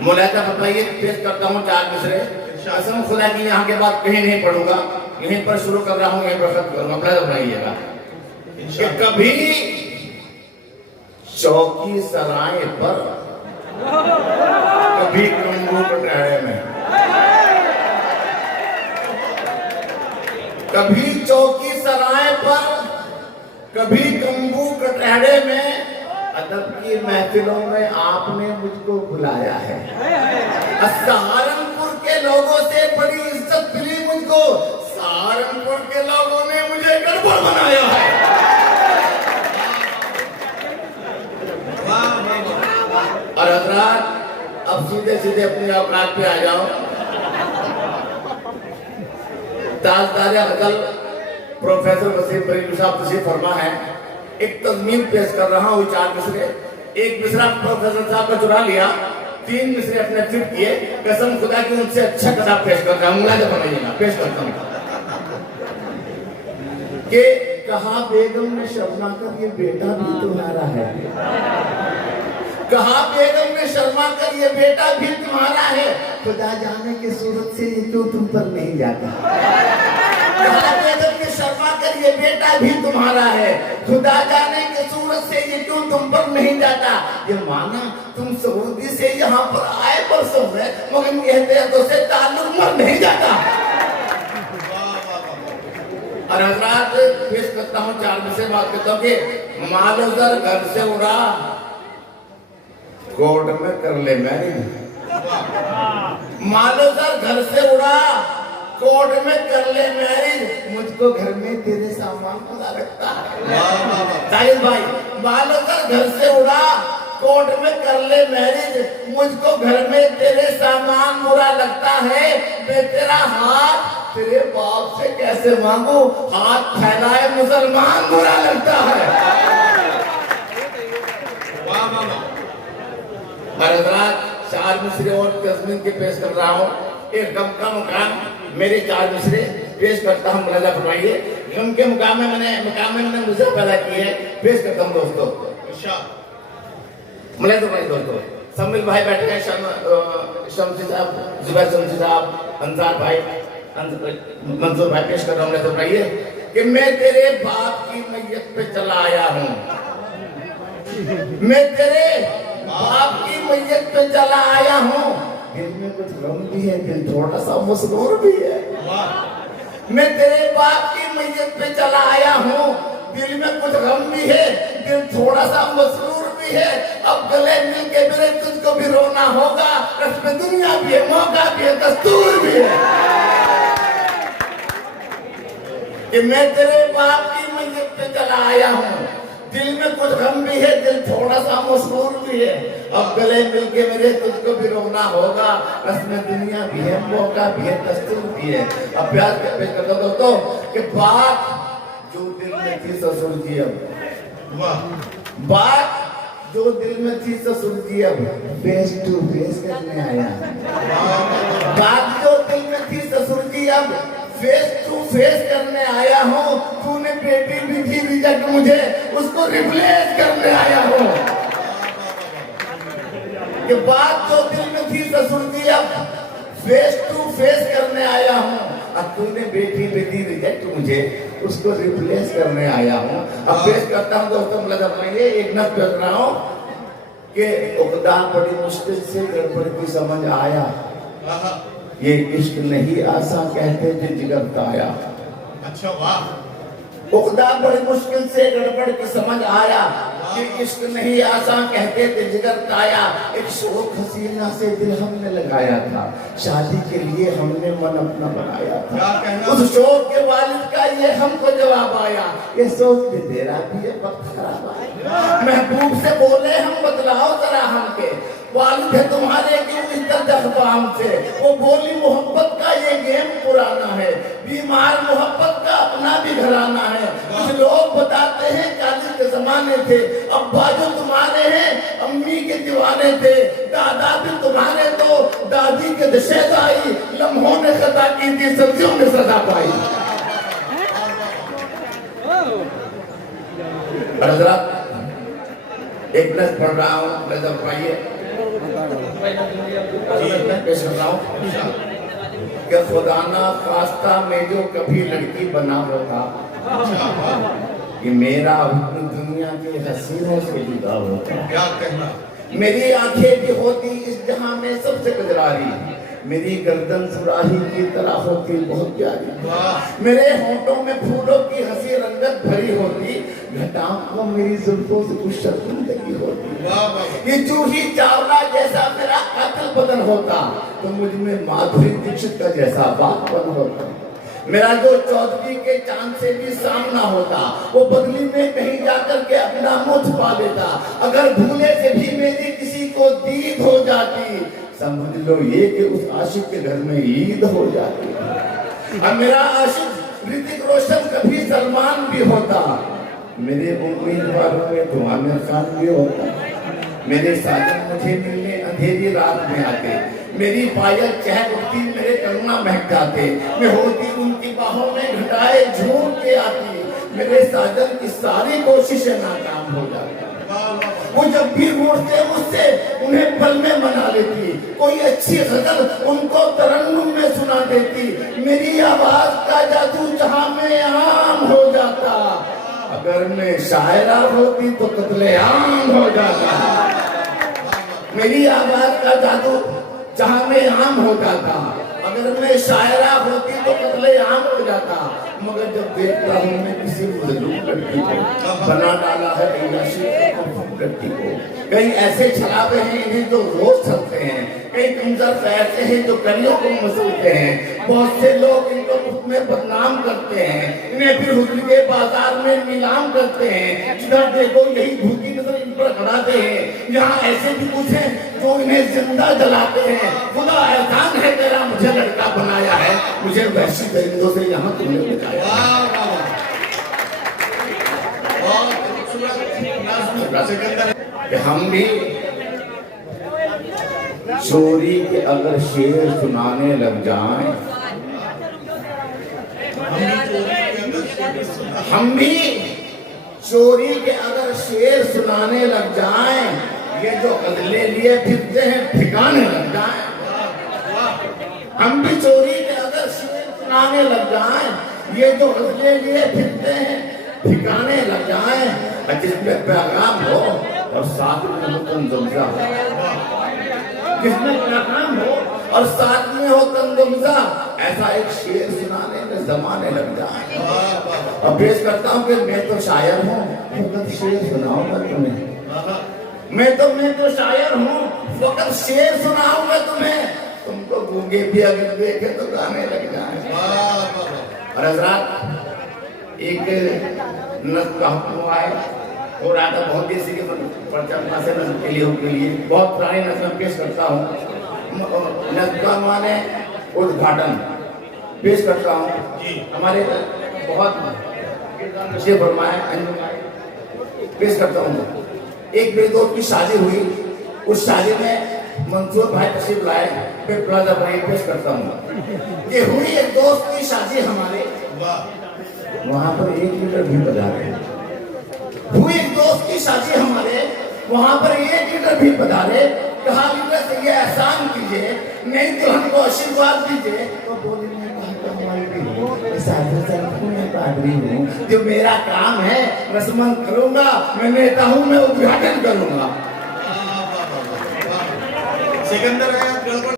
मुलायदा फरमाइए, पेश करता हूँ 4 मिसरे। कसम खुदा की यहाँ के बाद कहीं नहीं पढ़ूंगा, यहीं पर शुरू कर रहा हूँ, यहीं पर खत्म करूंगा। मुलायदा फरमाइएगा कि कभी चौकी सराय पर, कभी कम्बू कटहरे में, कभी चौकी सराय पर, कभी कम्बू कटहरे में, अदब की महफिलों में आपने मुझको बुलाया है। सहारनपुर के लोगों से बड़ी इज्जत मिली मुझको, सहारनपुर के लोगों ने मुझे गड़बड़ बनाया है। और हजरात अब सीधे सीधे अपने औकात पे आ जाओ। ताजदार गजल प्रोफेसर वसीम बरीलवी साहब तशरीफ फरमा है। एक तज़मीन पेश कर रहा हूँ 4 मिसरे। एक मिसरा प्रोफेसर साहब का चुरा लिया, 3 मिसरे अपने फिट किए। कसम खुदा की उनसे अच्छा किताब पेश कर रहा हूँ, मुलाज़ा बनाइएगा, पेश करता हूँ कि कहा बेगम ने शर्मा कर ये बेटा भी तुम्हारा है, कहा बेगम ने शर्मा कर ये बेटा भी तुम्हारा है, खुदा जाने की सूरत से ये क्यों तुम पर नहीं जाता। कहा बेगम ने शर्मा कर ये बेटा भी तुम्हारा है, खुदा जाने की सूरत से ये क्यों तुम पर नहीं जाता। ये माना तुम सऊदी से यहाँ पर आए परसों में, मगर कहते से ताल्लुक मर नहीं जाता। और हजरात पेश करता हूँ 4 में से बात करता हूँ कि मालूजर घर से उड़ा, कोर्ट में कर ले मैरिज। मालूजर घर से उड़ा, कोर्ट में कर ले मैरिज, मुझको घर में तेरे सामान बुरा लगता है। साहिल भाई, मालूजर घर से उड़ा, कोर्ट में कर ले मैरिज, मुझको घर में तेरे सामान बुरा लगता है। मैं तेरा हाथ तेरे बाप से कैसे मांगू, हाथ फैलाए मुसलमान बुरा लगता है। हजरात 4 मिसरे और तज़मीन के पेश कर रहा हूँ। एक गम का मुकाम मेरे 4 मिसरे पेश करता हूँ, मुलाज़ा फरमाइए। गम के मुकाम में मैंने मुझे पैदा किए, पेश करता हूँ दोस्तों। मुलाज़ा फरमाइए दोस्तों। सम्मिल भाई बैठे हैं, शमसी साहब, जुबैर शमसी साहब, अंसार भाई, मंसूर भाई, पेश कर रहा हूँ। मुलाज़ा फरमाइए कि मैं तेरे बाप की मैयत पे चला आया हूँ, मैं तेरे बाप की मैयत पे चला आया हूँ। दिल में कुछ गम भी है, दिल थोड़ा सा मसरूर भी है। मैं तेरे बाप की मैयत पे चला आया हूँ, दिल में कुछ गम भी है, दिल थोड़ा सा मसरूर भी है। अब गले मिल के मेरे तुझको भी रोना होगा, रस्म दुनिया भी है, मौका भी है, दस्तूर भी है कि मैं तेरे बाप की मैयत पे चला आया हूँ, दिल में कुछ गम भी है, दिल थोड़ा सा मसरूर भी है। अब गले मिलके मेरे तुझको भी रोना होगा, रस्म दुनिया भी है, मौका भी है, दस्तूर भी है। अब प्यार पेश करता दोस्तों कि बात जो दिल में थी ससुर जी, अब बात जो दिल में थी ससुर जी, अब फेस टू फेस करने आया। बात जो दिल में थी ससुर जी, अब फेस टू फेस करने आया हूँ। तूने बेटी भी थी रिजेक्ट, मुझे उसको रिप्लेस करने आया हूँ। ये बात जो दिल में थी ससुर जी, अब फेस टू फेस करने आया हूँ। अब तूने बेटी भी थी रिजेक्ट, मुझे उसको रिप्लेस करने आया हूँ। अब पेश करता हूँ दोस्तों, मुलाज़ा फरमाइए। एक नफ्स कर रहा हूँ कि उक़दा बड़ी मुश्किल से गड़बड़ की समझ आया, ये इश्क नहीं आसा कहते थे जिगर का आया। अच्छा वाह। उक़दा बड़ी मुश्किल से गड़बड़ की समझ आया, ये इश्क नहीं आसा कहते थे जिगर का आया। एक शौक हसीना से दिल हमने लगाया था, शादी के लिए हमने मन अपना बनाया था। उस शौक के वालिद का ये हमको जवाब आया, ये सोच भी तेरा भी ये वक्त खराब आया। महबूब से बोले हम बतलाओ जरा हमके, वालिद है तुम्हारे क्यों इतना जज्बा हमसे। वो बोली मोहब्बत का ये गेम पुराना है, बीमार मोहब्बत का अपना भी घराना है। कुछ लोग बताते हैं 40 के जमाने थे, अब्बा जो तुम्हारे हैं अम्मी के दीवाने थे, दादा भी तुम्हारे तो दादी के दशेज आई, लम्हों ने खता की थी सब्जियों ने सजा पाई। एक नज़र पढ़ रहा हूँ, नजर पाइए। मैं पेश कर रहा हूँ कि खुदा ना खास्ता में जो कभी लड़की बना होता कि मेरा हुस्न दुनिया के हसीनों से जुदा होता। क्या कहना। मेरी आंखें भी होती इस जहां में सबसे कजरारी, मेरी गर्दन सुराही की तरह होती बहुत प्यारी, मेरे होंठों में फूलों की हंसी रंगत भरी होती, घटाओं को मेरी जुल्फों से कुछ शर्मिंदगी होती। ये जूही चावला जैसा मेरा कातिल बदन होता तो मुझ में माधुरी दीक्षित का जैसा बातपन होता। मेरा जो चौधरी के चांद से भी सामना होता वो बदली में कहीं जाकर के अपना मुंह छुपा लेता। अगर भूले से भी मेरी किसी को दीद हो जाती समझ लो ये कि उस आशिक के घर में ईद हो जाती। अब मेरा आशिक ऋतिक रोशन कभी सलमान भी होता, मेरे उम्मीदवारों में तो आमिर खान भी होता। मेरे साजन मुझे मिलने अंधेरी रात में आते, मेरी पायल चहक उठती मेरे कंगना महक जाते, मैं होती उनकी बाहों में घटाए झूम के आती, मेरे साजन की सारी कोशिशें नाकाम हो जाती। वो जब भी रूठते मुझसे उन्हें पल में मना लेती, कोई अच्छी गजल उनको तरन्नुम में सुना देती, मेरी आवाज का जादू जहां में आम हो जाता। अगर मैं शायरा होती तो कत्लेआम हो जाता। मेरी आवाज का जादू जहां में आम हो जाता, अगर मैं शायरा होती तो कत्लेआम हो जाता। मगर जब देखता हूँ मैं किसी मजलूम लड़की को बना डाला है लड़की को, कई ऐसे छलावे हैं इन्हें जो रोज चलते हैं, कई कमजोर ऐसे हैं जो कलियों को मसूलते हैं, बहुत से लोग इनको मुफ्त में बदनाम करते हैं, इन्हें फिर हुस्न के बाजार में नीलाम करते हैं। जिधर देखो यही भूखी नजर इन पर खड़ाते हैं। यहाँ ऐसे भी कुछ हैं जो इन्हें जिंदा जलाते हैं। खुदा एहसान है तेरा मुझे लड़का बनाया है, मुझे वैसी दरिंदों से यहाँ तुमने बचाया। कि हम भी चोरी के अगर शेर सुनाने लग जाएं, हम भी चोरी के अगर शेर सुनाने लग जाएं, ये जो गजले लिए फिरते हैं ठिकाने लग जाएं। हम भी चोरी के अगर शेर सुनाने लग जाएं, ये जो गजले लिए फिरते हैं ठिकाने लग जाएं। जिसमें पैगाम हो और साथ में हो तंजुमजा, जिसमें पैगाम हो और साथ में हो तंजुमजा, ऐसा एक शेर सुनाने में जमाने लग जाए। अब पेश करता हूँ कि मैं तो शायर हूँ, फकत शेर सुनाऊंगा तुम्हें। मैं तो शायर हूँ, फकत शेर सुनाऊंगा तुम्हें। तुमको गूंगे भी अगर देखे तो गाने लग जाए। और हजरात एक नस्ल का हुक्म हुआ है और आता बहुत देसी के परचम से नस्ल के लिए बहुत पुरानी नस्ल पेश करता हूँ। नस्ल का माने उद्घाटन पेश करता हूँ। हमारे बहुत फरमाए पेश करता हूँ। एक मेरे दोस्त की शादी हुई, उस शादी में मंसूर भाई तशरीफ लाए, फिर प्लाजा भाई पेश करता हूँ। ये हुई एक दोस्त की शादी हमारे, वहां पर 1 लीटर घी पधारे। हुई एक दोस्त की शादी हमारे, वहां पर 1 लीटर घी पधारे। कहा लीटर से ये एहसान कीजिए, नहीं तो हमको आशीर्वाद दीजिए। तो बोली मैं पादरी हूँ, जो मेरा काम है रस्मन करूंगा, मैं नेता हूँ, मैं उद्घाटन करूंगा। सिकंदर है।